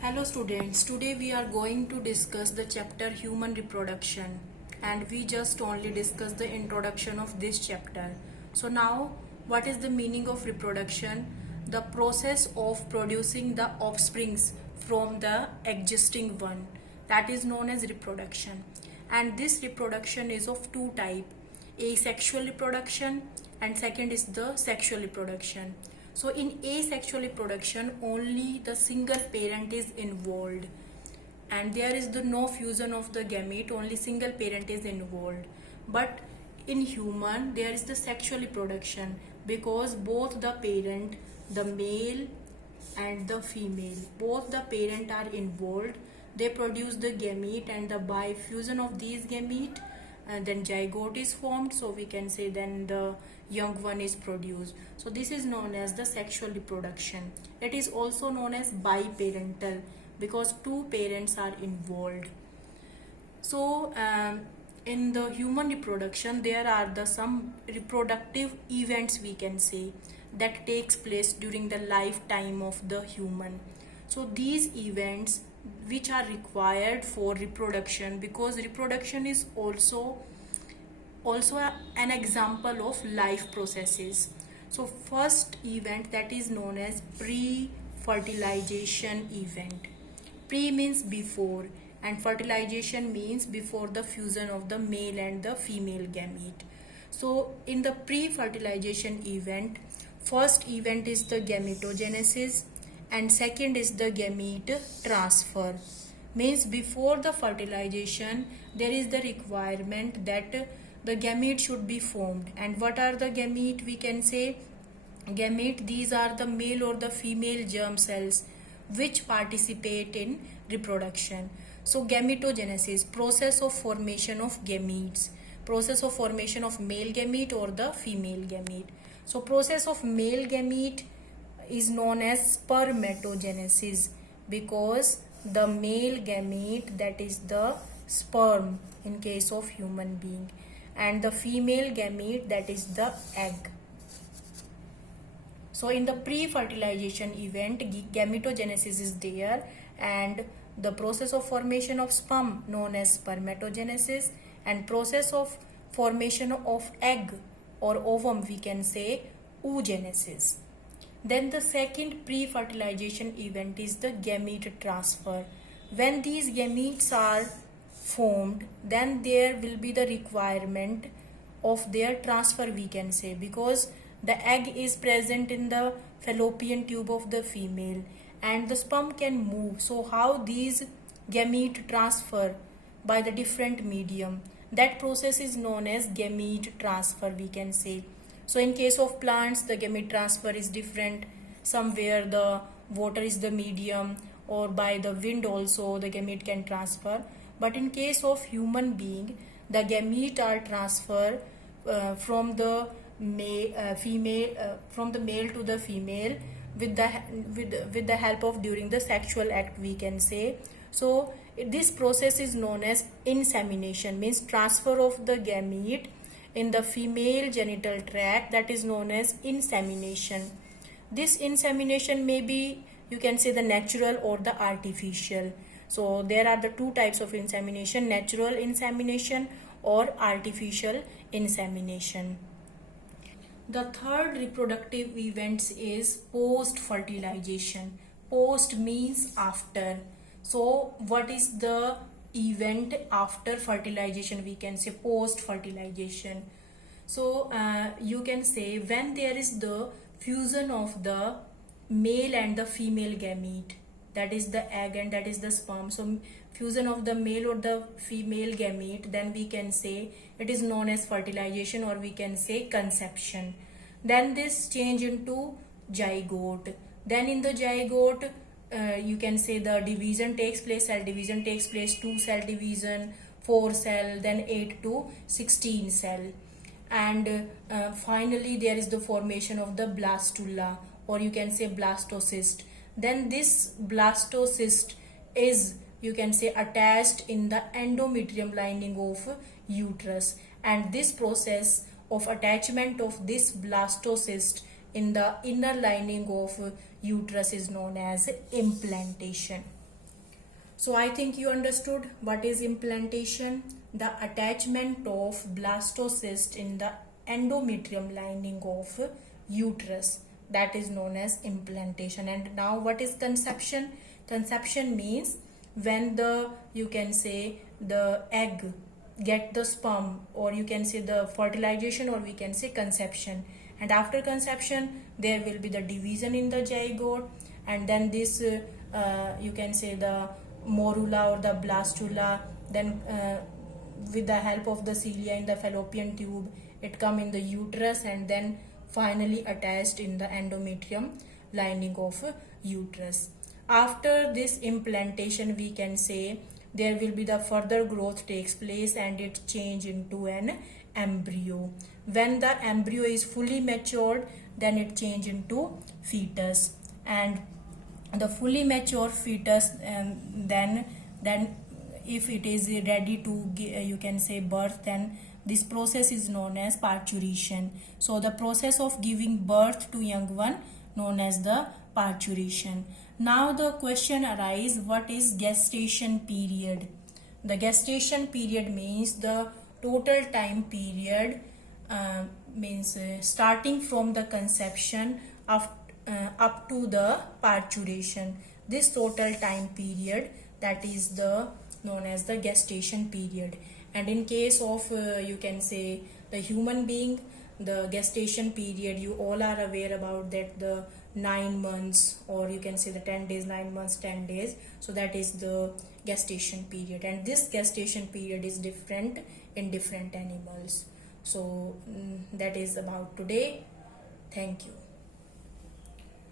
Hello students, today we are going to discuss the chapter human reproduction and we just only discuss the introduction of this chapter. So now what is the meaning of reproduction? The process of producing the offsprings from the existing one, that is known as reproduction. And this reproduction is of two types, asexual reproduction and second is the sexual reproduction. So in asexual reproduction, only the single parent is involved and there is the no fusion of the gamete, only single parent is involved. But in human, there is the sexual reproduction because both the parent, the male and the female, both the parent are involved. They produce the gamete and by fusion of these gamete, and then zygote is formed, so we can say then the young one is produced. So this is known as the sexual reproduction. It is also known as biparental because two parents are involved. So in the human reproduction, there are some reproductive events, we can say, that takes place during the lifetime of the human. So these events which are required for reproduction, because reproduction is also an example of life processes. So first event, that is known as pre-fertilization event. Pre means before and fertilization means before the fusion of the male and the female gamete. So in the pre-fertilization event, first event is the gametogenesis and second is the gamete transfer. Means before the fertilization there is the requirement that the gamete should be formed. And what are the gamete? We can say gamete, these are the male or the female germ cells which participate in reproduction. So gametogenesis, process of formation of gametes, process of formation of male gamete or the female gamete. So process of male gamete is known as spermatogenesis because the male gamete, that is the sperm in case of human being, and the female gamete, that is the egg. So in the pre-fertilization event, gametogenesis is there and the process of formation of sperm known as spermatogenesis and process of formation of egg or ovum, we can say oogenesis. Then the second pre-fertilization event is the gamete transfer. When these gametes are formed, then there will be the requirement of their transfer, we can say, because the egg is present in the fallopian tube of the female and the sperm can move. So how these gamete transfer? By the different medium. That process is known as gamete transfer, we can say. So in case of plants, the gamete transfer is different. Somewhere the water is the medium or by the wind also the gamete can transfer. But in case of human being, the gamete are transferred from the from the male to the female with the help of during the sexual act, we can say. So this process is known as insemination, means transfer of the gamete in the female genital tract, that is known as insemination. This insemination may be, you can say, the natural or the artificial. So there are the two types of insemination, natural insemination or artificial insemination. The third reproductive event is post-fertilization. Post means after. So what is the event after fertilization? We can say post-fertilization. So you can say when there is the fusion of the male and the female gamete, that is the egg and that is the sperm. So fusion of the male or the female gamete, then we can say it is known as fertilization or we can say conception. Then this change into zygote. Then in the zygote, you can say the division takes place, cell division takes place, 2 cell division, 4 cell, then 8 to 16 cell. And finally there is the formation of the blastula or you can say blastocyst. Then this blastocyst is, you can say, attached in the endometrium lining of uterus, and this process of attachment of this blastocyst in the inner lining of uterus is known as implantation. So I think you understood what is implantation. The attachment of blastocyst in the endometrium lining of uterus, that is known as implantation. And now what is conception? Conception means when the, you can say, the egg get the sperm, or you can say the fertilization, or we can say conception. And after conception there will be the division in the zygote, and then this you can say the morula or the blastula, then with the help of the cilia in the fallopian tube it come in the uterus, and then finally attached in the endometrium lining of uterus. After this implantation, we can say there will be the further growth takes place and it change into an embryo. When the embryo is fully matured, then it change into fetus, and the fully mature fetus, then if it is ready to you can say birth, then this process is known as parturition. So the process of giving birth to young one known as the parturition. Now the question arises, what is gestation period? The gestation period means the total time period, means starting from the conception of up to the parturition. This total time period, that is the known as the gestation period. And in case of you can say the human being, the gestation period, you all are aware about that, the 9 months, or you can say the 10 days, 9 months, 10 days. So that is the gestation period, and this gestation period is different in different animals. So that is about today. Thank you.